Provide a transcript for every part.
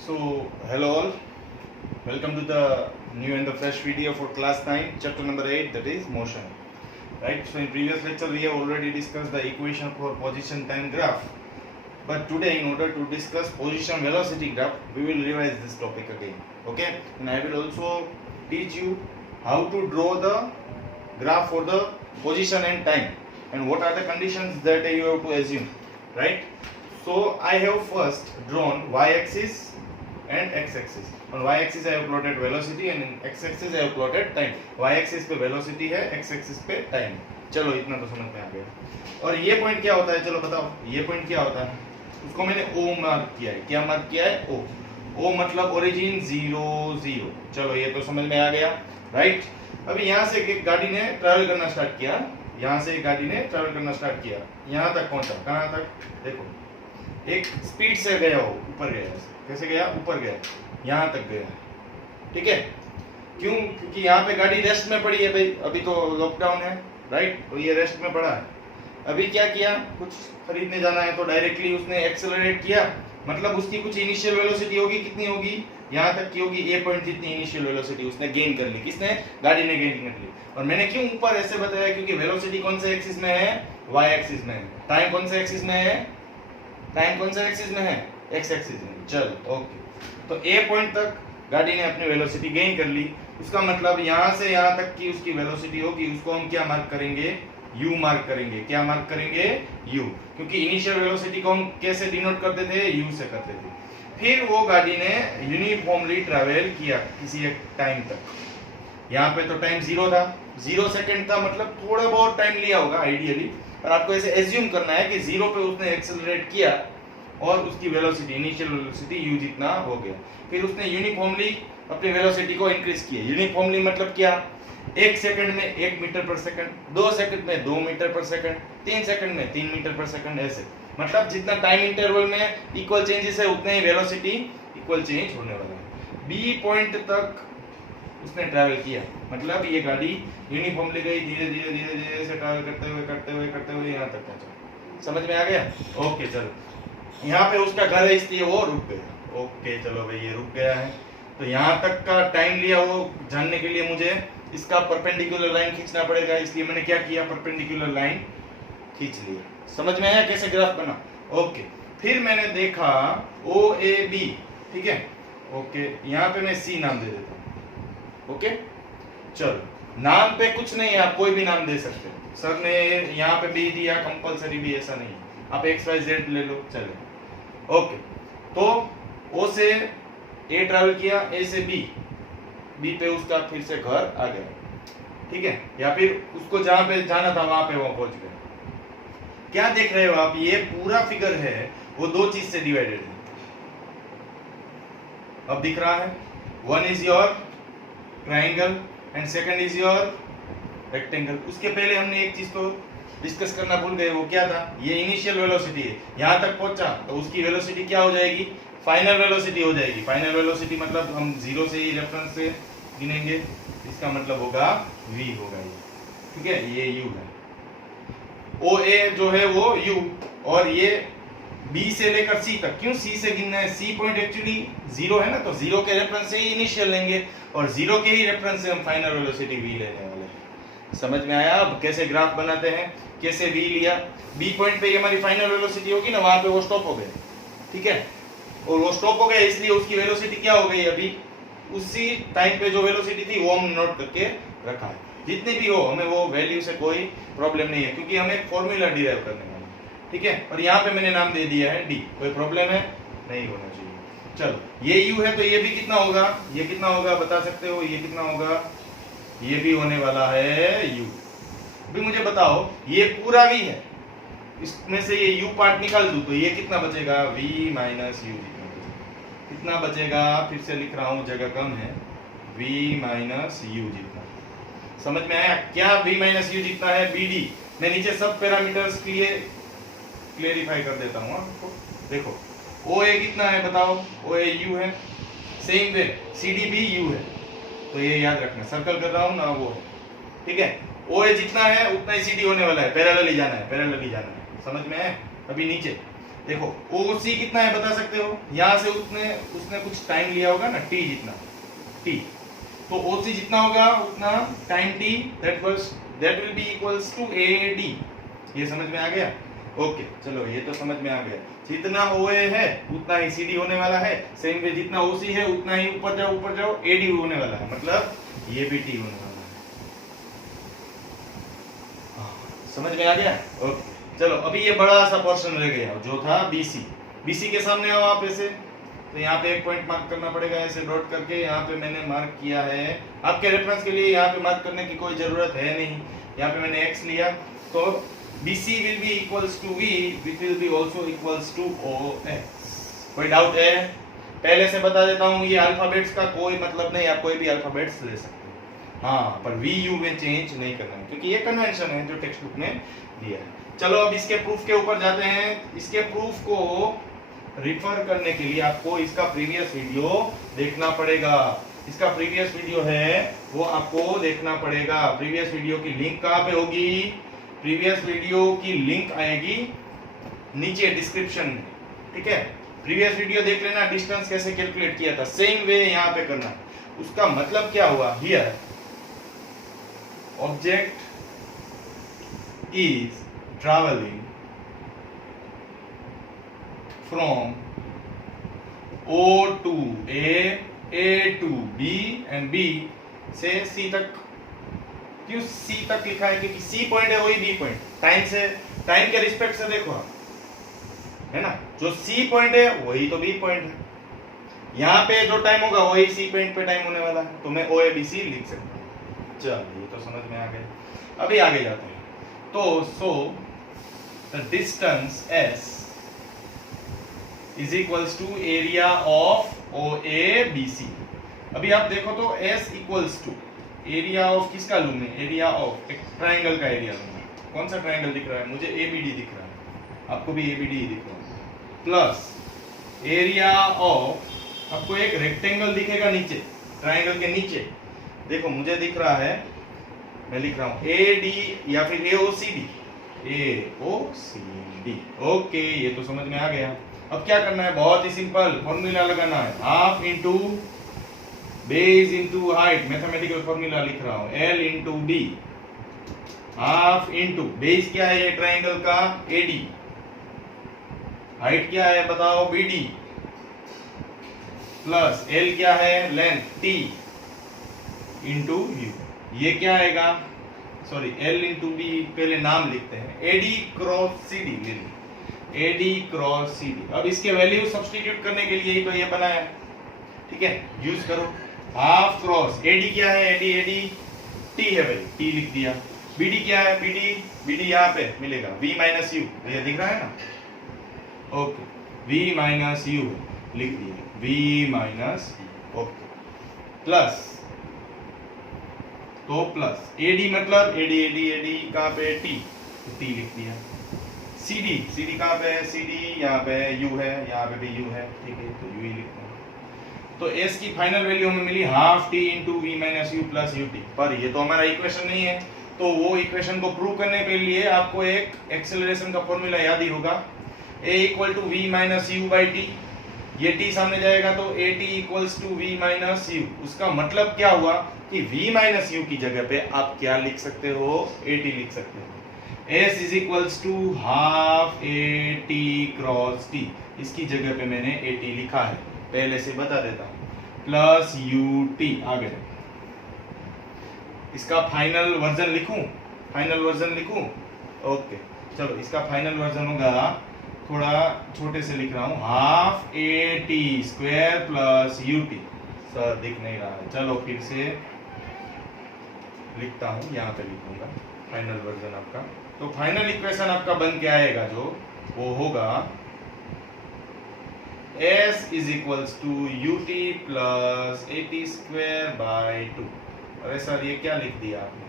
So, hello all, welcome to the new and the fresh video for class 9, chapter number 8, that is motion. Right, so in previous lecture we have already discussed the equation for position time graph. But today, in order to discuss position velocity graph, we will revise this topic again. Okay, and I will also teach you how to draw the graph for the position and time, and what are the conditions that you have to assume. Right, so I have first drawn y-axis and x-axis. On y-axis I have plotted velocity and in x-axis I have plotted time. y-axis पे velocity है, x-axis पे time. चलो इतना तो समझ में आ गया. और ये पॉइंट क्या होता है, चलो बताओ ये पॉइंट क्या होता है. उसको मैंने O मार्क किया है. क्या मार्क किया है? O. O मतलब ओरिजिन 0 0. चलो ये तो समझ में आ गया, राइट. अभी यहाँ से एक गाड़ी ने ट्रैवल करना स्टार्ट किया. यहाँ से एक गाड़ी ने ट्रैवल करना स्टार्ट किया. यहाँ तक पहुंचा. कहाँ तक? देखो, एक स्पीड से गया, वो ऊपर गया. कैसे गया? ऊपर गया, यहाँ तक गया. ठीक है. क्यों? क्योंकि यहाँ पे गाड़ी रेस्ट में पड़ी है भाई. अभी तो लॉकडाउन है, राइट. तो ये रेस्ट में पड़ा है. अभी क्या किया? कुछ खरीदने जाना है तो डायरेक्टली उसने एक्सेलरेट किया. मतलब उसकी कुछ इनिशियल वेलोसिटी होगी. कितनी होगी? यहाँ तक की होगी ए पॉइंट जितनी इनिशियल वेलोसिटी उसने गेन कर ली. किसने? गाड़ी ने गेन कर ली. और मैंने क्यों ऊपर ऐसे बताया? क्योंकि वेलोसिटी कौन से एक्सिस में है? वाई एक्सिस में है. टाइम कौन से एक्सिस में है? टाइम कौन से एक्सिस में है? एक्स एक्सिस में. चलो ओके. तो ए पॉइंट तक गाड़ी ने अपनी वेलोसिटी गेन कर ली. उसका मतलब यहाँ से यहाँ तक की उसकी वेलोसिटी होगी. उसको हम क्या मार्क करेंगे? u मार्क करेंगे. क्या मार्क करेंगे? u. क्योंकि इनिशियल वेलोसिटी को हम कैसे डिनोट करते थे? u से करते थे. फिर वो गाड़ी ने यूनिफॉर्मली ट्रैवल किया किसी एक टाइम तक. यहाँ पे तो टाइम 0 था, 0 सेकंड था. मतलब थोड़ा बहुत टाइम लिया होगा आइडियली, पर आपको ऐसे एज्यूम करना है कि 0 पे उसने एक्सेलरेट किया और उसकी वेलोसिटी इनिशियल वेलोसिटी u जितना हो गया. फिर उसने यूनिफॉर्मली अपनी वेलोसिटी को इंक्रीज किया. यूनिफॉर्मली मतलब क्या? 1 सेकंड में 1 मीटर पर सेकंड, 2 सेकंड में 2 मीटर पर सेकंड, 3 सेकंड में 3 मीटर पर सेकंड. ऐसे मतलब जितना टाइम इंटरवल में इक्वल चेंजेस है उतने ही वेलोसिटी इक्वल चेंज होने वाला है. बी पॉइंट तक उसने ट्रैवल किया. मतलब ये गाड़ी यूनिफॉर्मली गई, धीरे धीरे धीरे धीरे से ट्रैवल करते हुए यहाँ तक पहुंचा. समझ में आ गया? ओके. चलो, यहाँ पे उसका घर है इसलिए वो रुक गया. ओके चलो भाई, ये रुक गया है. तो यहाँ तक का टाइम लिया वो जानने के लिए मुझे इसका परपेंडिकुलर लाइन खींचना पड़ेगा. इसलिए मैंने क्या किया? परपेंडिकुलर लाइन खींच लिया. समझ में आया कैसे ग्राफ बना? ओके. फिर मैंने देखा ओ ए बी. ठीक है. ओके, यहाँ पे मैं सी नाम दे देता हूँ. ओके चलो, नाम पे कुछ नहीं है, आप कोई भी नाम दे सकते हो. सर ने यहाँ पे बी दिया, कंपलसरी भी ऐसा नहीं है. आप एक्स वाई जेड ले लो, चले. ओके, तो ओ से ए ट्रैवल किया, ए से बी, बी पे उसका फिर से घर आ गया. ठीक है. या फिर उसको जहां पे जाना था वहां पे वो पहुंच गया. क्या देख रहे हो आप? ये पूरा फिगर है वो दो चीज से डिवाइडेड है. अब दिख रहा है, one is your triangle and second is your rectangle. उसके पहले हमने एक चीज को डिस्कस करना भूल गए. वो क्या था? ये इनिशियल वेलोसिटी है. यहाँ तक पहुंचा तो उसकी वेलोसिटी क्या हो जाएगी? फाइनल वेलोसिटी हो जाएगी. फाइनल वेलोसिटी मतलब हम 0 से ही रेफरेंस से गिनेंगे. इसका मतलब होगा v होगा ये. ठीक है, ये u है. ओ ए जो है वो u, और ये b से लेकर c तक. क्यों c से गिनना है? c पॉइंट एक्चुअली 0 है ना, तो 0 के रेफरेंस से ही इनिशियल लेंगे और 0 के ही रेफरेंस से हम फाइनल वेलोसिटी v लेने वाले हैं. समझ में आया अब कैसे ग्राफ बनाते हैं? कैसे v लिया? b पॉइंट पे हमारी फाइनल वेलोसिटी होगी ना, वहां पे वो स्टॉप हो गए. ठीक है, और वो स्टॉप हो गया इसलिए उसकी वेलोसिटी क्या हो गई? अभी उसी टाइम पे जो वेलोसिटी थी वो हम नोट करके रखा है. जितनी भी हो हमें वो वैल्यू से कोई प्रॉब्लम नहीं है, क्योंकि हमें एक फॉर्मूला डिराइव करने वाला है. ठीक है, और यहाँ पे मैंने नाम दे दिया है डी. कोई प्रॉब्लम है? नहीं होना चाहिए. चलो, ये यू है तो ये भी कितना होगा? ये कितना होगा बता सकते हो? ये कितना होगा? ये भी होने वाला है यू. अभी मुझे बताओ, ये पूरा v है, इसमें से ये u पार्ट निकाल दूं तो ये कितना बचेगा? v minus you. कितना बचेगा? फिर से लिख रहा हूं, जगह कम है. v माइनस यू जितना. समझ में आया क्या? v माइनस यू जितना है bd. मैं नीचे सब पैरामीटर्स के लिए क्लेरिफाई कर देता हूं आपको. देखो, oa कितना है बताओ? oa u है. सेम वे cd भी u है. तो ये याद रखना, सर्कल कर रहा हूं ना, वो है. ठीक है, oa जितना है उतना ही cd होने वाला है. पैरेलल ही जाना है, पैरेलल ही जाना है. समझ में है? अभी नीचे देखो OC कितना है बता सकते हो, यहां से उसने कुछ टाइम लिया होगा ना, t जितना, t, तो OC जितना होगा उतना time t, that will be equals to AD। ये समझ में आ गया? ओके चलो ये तो समझ में आ गया, जितना OA है उतना ही CD होने वाला है, सेम वे जितना OC है उतना ही ऊपर जाओ AD होने वाला है, मतलब ये भी T होने वाला है। समझ में आ गया? ओके चलो अभी ये बड़ा सा पोर्शन रह गया जो था BC के सामने आओ आप ऐसे, तो यहाँ पे एक पॉइंट मार्क करना पड़ेगा ऐसे डॉट करके, यहाँ पे मैंने मार्क किया है आपके रेफरेंस के लिए, यहाँ पे मार्क करने की कोई जरूरत है नहीं, यहाँ पे मैंने x लिया, तो BC will be equals to V which will be also equals to OX। कोई डाउट है? पहले से बता देता हूँ ये अल्फाबेट्स का कोई मतलब नहीं, आप कोई भी अल्फाबेट्स ले सकते हो, हाँ पर VU में चेंज नहीं करना है क्योंकि ये कन्वेंशन है जो टेक्स्ट बुक में दिया है। चलो अब इसके प्रूफ के ऊपर जाते हैं। इसके प्रूफ को रिफर करने के लिए आपको इसका प्रीवियस वीडियो देखना पड़ेगा, इसका प्रीवियस वीडियो है वो आपको देखना पड़ेगा। प्रीवियस वीडियो की लिंक कहाँ पे होगी? प्रीवियस वीडियो की लिंक आएगी नीचे डिस्क्रिप्शन में, ठीक है? प्रीवियस वीडियो देख लेना, डिस्टेंस कैसे कैलकुलेट किया था, सेम वे यहाँ पे करना। उसका मतलब क्या हुआ? Here object is travelling from O to A to B and B से C तक। क्यों C तक लिखा है? क्योंकि C पॉइंट है वही B पॉइंट, टाइम के रिस्पेक्ट से देखो है ना, जो C पॉइंट है वही तो B पॉइंट है, यहाँ पे जो टाइम होगा वही C पॉइंट पे टाइम होने वाला है, तो मैं OABC लिख सकता हूँ। चलो ये तो समझ में आ गया। अभी आगे जाते हैं, तो so the distance S is equals to area of OABC। अभी आप देखो तो S equals to area of किसका लूं मैं? एरिया ऑफ एक ट्रायंगल का एरिया लूंगा। कौन सा ट्रायंगल दिख रहा है मुझे? ABD दिख रहा है, आपको भी ABD ही दिख रहा है, प्लस एरिया ऑफ, आपको एक रेक्टेंगल दिखेगा नीचे, ट्रायंगल के नीचे देखो मुझे दिख रहा है, मैं लिख रहा हूं AD या फिर AOCD, ओके ये तो समझ में आ गया। अब क्या करना है? बहुत ही सिंपल फॉर्मूला लगाना है, half into base into height, mathematical formula लिख रहा हूं, L into D, half into base क्या है ये ट्रायंगल का? AD, हाइट क्या है बताओ? BD, प्लस L क्या है? लेंथ T इंटू U, ये क्या आएगा? सॉरी L इंटू B, पहले नाम लिखते हैं, AD क्रॉस CD ले लो, AD क्रॉस CD। अब इसके वैल्यू सब्स्टिट्यूट करने के लिए तो ये बनाया, ठीक है, यूज करो। हाफ क्रॉस AD क्या है? AD T है भाई, T लिख दिया। BD क्या है? BD यहाँ पे मिलेगा V माइनस U, ये दिख रहा है ना, ओके V माइनस U लिख दिया, V minus U, okay, plus, तो प्लस AD मतलब AD कहाँ पे? T, T लिख दिया। CD कहाँ पे है? CD यहाँ पे है, U है, यहाँ पे भी U है, ठीक है, तो U ही लिखना है। तो S की फाइनल वैल्यू हमें मिली half T into V minus U plus UT, पर ये तो हमारा इक्वेशन नहीं है, तो वो इक्वेशन को प्रूव करने के लिए आपको एक एक्सेलरेशन का फॉर्मूला याद ही होगा, A equal to V minus U by T, ये T सामने जाएगा तो AT equals to V minus U। उसका मतलब क्या हुआ कि V माइनस U की जगह पे आप क्या लिख सकते हो? AT लिख सकते हो। S is equals to half AT cross T, इसकी जगह पे मैंने AT लिखा है, पहले से बता देता हूँ, प्लस UT आ गया। इसका फाइनल वर्जन लिखूं? ओके चलो इसका फाइनल वर्जन होगा, थोड़ा छोटे से लिख रहा हूँ, half AT square plus UT। Sir दिख नहीं रहा है, चलो फिर से लिखता हूँ, यहाँ पे लिखूंगा फाइनल वर्जन आपका। तो फाइनल इक्वेशन आपका बन के आएगा जो, वो होगा S is equals to UT plus AT square by 2। अरे सर ये क्या लिख दिया आपने?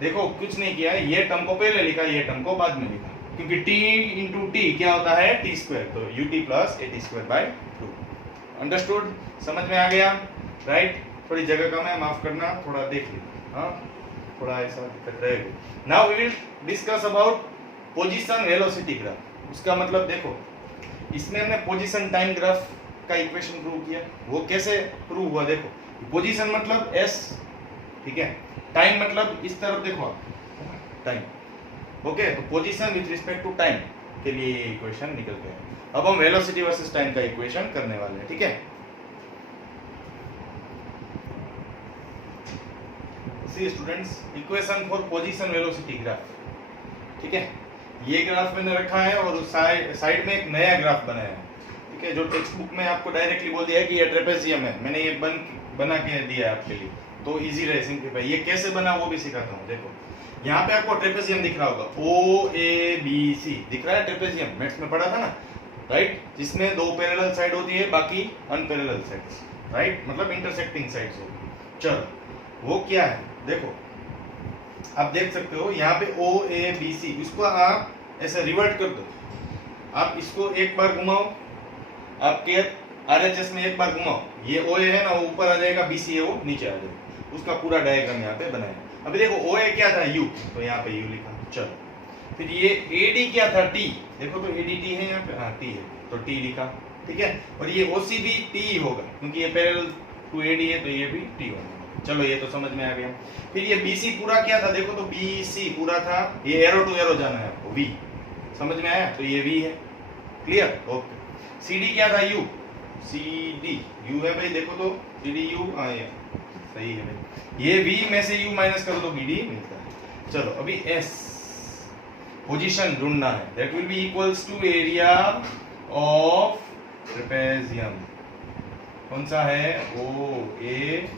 देखो कुछ नहीं किया, ये टर्म को पहले लिखा, ये टर्म को बाद में लिखा, क्योंकि T इंटू T क्या होता है? T स्क्वायर, तो UT plus AT square by 2। Understood? समझ में आ गया? राइट? थोड़ी जगह कम है, माफ करना, थोड़ा देख लीजिए, हाँ थोड़ा ऐसा दिक्कत रहेगी। Now we will discuss about position velocity graph. उसका मतलब देखो, इसमें हमने पोजीशन टाइम ग्राफ का इक्वेशन प्रूव किया। वो कैसे प्रूव हुआ देखो, पोजीशन मतलब s, ठीक है, टाइम मतलब इस तरफ देखो आप, टाइम, ओके। तो position with respect to time के लिए ये इक्वेशन निकल गया। अब हम वेलोसिटी वर्सेस टाइम का इक्वेशन करने वाले हैं, ठीक है। See students, equation for position velocity graph, ठीक है। ये ग्राफ मैंने रखा है और साइड में एक नया ग्राफ बनाया है, ठीक है, जो टेक्स्ट बुक में आपको डायरेक्टली बोल दिया है कि ये ट्रेपेजियम है। मैंने ये बना के दिया है आपके लिए, तो इजी रहे सिंपलीफाई। ये कैसे बना वो भी सिखाता हूँ। देखो यहाँ पे आपको ट्रेपेजियम दिख रहा होगा, OABC दिख रहा है, ट्रेपेजियम मैथ्स में पढ़ा था ना, राइट, जिसमें दो पैरेलल साइड होती है, बाकी अनपैरेलल साइड्स, राइट, मतलब इंटरसेक्टिंग साइड्स होगी। चलो वो क्या है देखो, आप देख सकते हो यहाँ पे OABC, इसको आप ऐसे रिवर्ट कर दो, आप इसको एक बार घुमाओ, आपके RHS में एक बार घुमाओ, ये OA है ना, वो ऊपर आ जाएगा, BC है वो नीचे आ जाएगा, उसका पूरा डायग्राम यहाँ पे बनाया। अभी देखो OA क्या था, U, तो यहाँ पे U लिखा। चलो फिर ये AD क्या था, T, देखो तो ADT है यहाँ पे, हाँ T है, तो T लिखा, ठीक है। और ये OC भी T होगा, क्योंकि ये पैरेलल टू AD है, तो ये भी T होगा। चलो ये तो समझ में आ गया। फिर ये BC पूरा क्या था, देखो तो BC पूरा था, ये एरो टू एरो जाना है आपको, V, समझ में आया, तो ये V है, क्लियर, ओके। CD क्या था, U, CD U है भाई, देखो तो CD U, हाँ ये सही है भाई। ये V में से U माइनस करो तो BD मिलता है। चलो अभी S, पोजीशन ढूंढना है, that will be equals to area of trapezium, कौन सा है, OABC,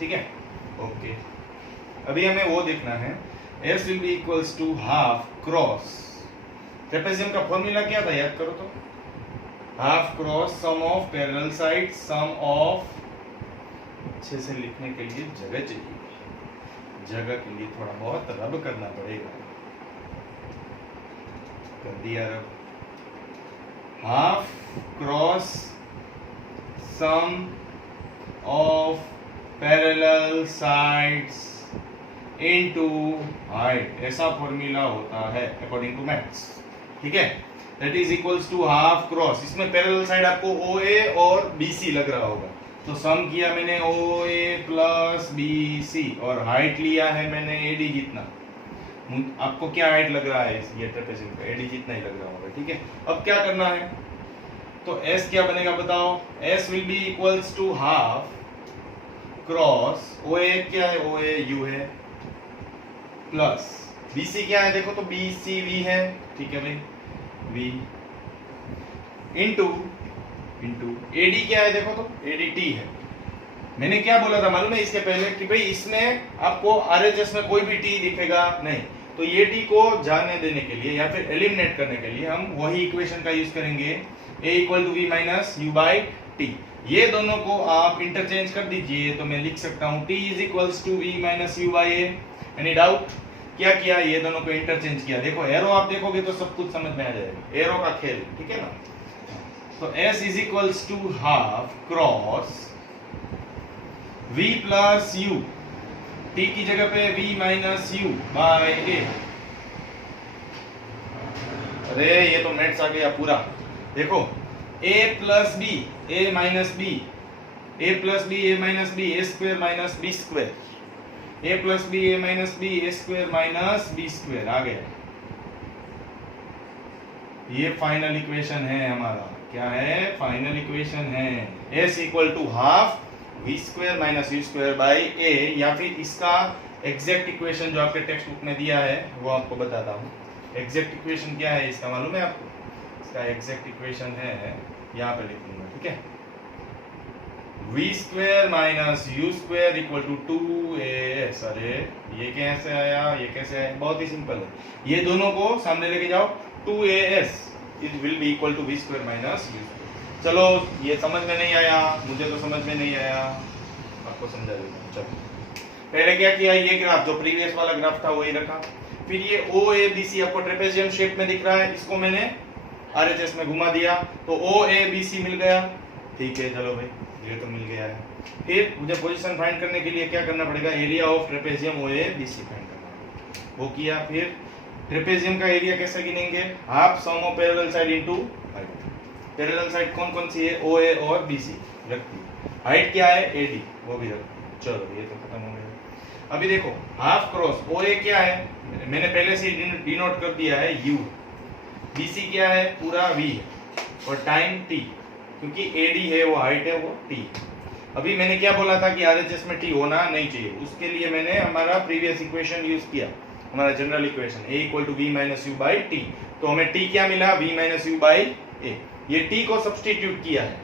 ठीक है, ओके। अभी हमें वो देखना है, S will be equals to half cross, trapezium का फॉर्मूला क्या था याद करो तो, half cross sum of parallel side sum of, अच्छे से लिखने के लिए जगह चाहिए, जगह के लिए थोड़ा बहुत रब करना पड़ेगा, कर दिया रब, half cross sum of parallel sides into height, ऐसा फॉर्मूला होता है अकॉर्डिंग टू मैथ्स, ठीक है। That is equals to half cross, इसमें पैरेलल साइड आपको OA और BC लग रहा होगा, तो सम किया मैंने OA प्लस BC और हाइट लिया है मैंने AD जितना, आपको क्या हाइट लग रहा है ये ट्रेपेजियम का, AD जितना ही लग रहा होगा, ठीक है। अब क्या करना है, तो S क्या बनेगा बताओ, S will be equals to half cross, OA क्या है, OA U है, प्लस BC क्या है, देखो तो BC V है, ठीक है भाई, V इंटू AD क्या है, देखो तो ADT है। मैंने क्या बोला था मालूम है इसके पहले कि भाई इसमें आपको RHS में कोई भी T दिखेगा नहीं, तो ये T को जाने देने के लिए या फिर एलिमिनेट करने के लिए हम वही इक्वेशन का यूज करेंगे, A equal to V minus U by T। ये दोनों को आप इंटरचेंज कर दीजिए, तो मैं लिख सकता हूँ T is equals to V minus U by A। Any doubt? क्या किया, ये दोनों को इंटरचेंज किया। देखो एरो आप देखोगे तो सब कुछ समझ में आ जाएगा, एरो का खेल, ठीक है ना। तो S is equals to half cross V plus U, T की जगह पे V minus U by A। अरे ये तो मैथ्स आ गया पूरा। देखो A plus B, A minus B, A plus B, A minus B, A square minus B square, A plus B, A minus B, A square minus B square आ गया। ये final equation है हमारा, क्या है, फाइनल इक्वेशन है। S equal to half V square minus U square by A, या फिर इसका एग्जैक्ट इक्वेशन जो आपके टेक्स्ट बुक में दिया है वो आपको बताता हूँ। एग्जैक्ट इक्वेशन क्या है इसका मालूम है आपको? इसका एग्जैक्ट इक्वेशन है, यहाँ पे लिख दूंगा, ठीक है, V square minus U square equal to 2AS। अरे ये कैसे आया, ये कैसे आया, बहुत ही सिंपल है। ये दोनों को सामने लेके जाओ, 2AS it will be equal to V square minus U square. चलो ये समझ में नहीं आया, मुझे तो समझ में नहीं आया, आपको समझा देता हूँ। चलो पहले क्या किया, ये ग्राफ जो प्रीवियस वाला ग्राफ था वही रखा। फिर ये OABC आपको ट्रेपेजियम शेप में दिख रहा है, इसको मैंने RHS में घुमा दिया तो OABC मिल गया, ठीक है। चलो भाई ये तो मिल गया है। फिर मुझे पोजीशन फाइंड करने के लिए क्या करना पड़ेगा, area of trapezium OABC find करना, वो किया। फिर ट्रेपेजियम का एरिया कैसे गिनेंगे? Half sum of parallel side into height. Parallel side कौन कौन सी है? OA और BC रखती है। हाइट क्या है? AD, वो भी रखती। चलो ये तो खत्म हो गया। अभी देखो हाफ क्रॉस OA क्या है? मैंने पहले से डिनोट कर दिया है U। BC क्या है? पूरा V और टाइम T, क्योंकि AD है वो हाइट है वो T। अभी मैंने क्या बोला था कि RHS में T होना नहीं चाहिए, उसके लिए मैंने हमारा प्रीवियस इक्वेशन यूज किया, हमारा general equation A = V - U by T। तो हमें T क्या मिला? V - U by A। ये T को सब्स्टिट्यूट किया है,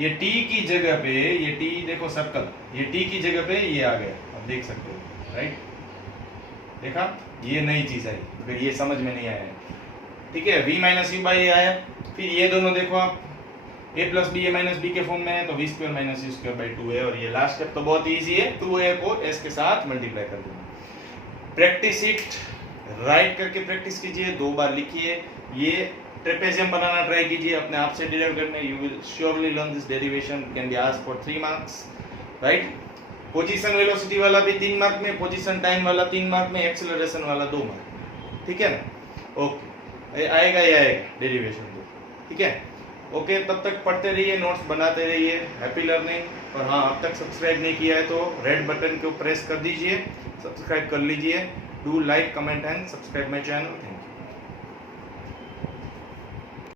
ये T की जगह पे, ये T देखो सर्कल, ये T की जगह पे ये आ गया, अब देख सकते हो, राइट? देखा, ये नई चीज आई, फिर ये समझ में नहीं आया, ठीक है? V - U by A आया। फिर ये दोनों देखो आप, A + B A - B के फॉर्म में है, तो V² - U² 2 है। और ये लास्ट स्टेप तो बहुत इजी है, 2A को S के साथ मल्टीप्लाई कर देना। प्रैक्टिस इट, राइट करके प्रैक्टिस कीजिए, 2 बार लिखिए, ये ट्रेपेजियम बनाना ट्राई कीजिए, अपने आप से डिराइव करने, you will surely learn this derivation, can be asked for 3 marks, right? Position velocity वाला भी 3 मार्क में, पोजीशन टाइम वाला 3 मार्क में, एक्सेलरेशन वाला 2 मार्क, ठीक है ना? ओके, आएगा ये आएगा डेरिवेशन, ठीक है? ओके, तब तक पढ़ते रहिए, नोट्स बनाते रहिए। Happy learning. और हाँ, अब तक सब्सक्राइब नहीं किया है तो रेड बटन को प्रेस कर दीजिए, सब्सक्राइब कर लीजिए। Do like, comment and subscribe my channel.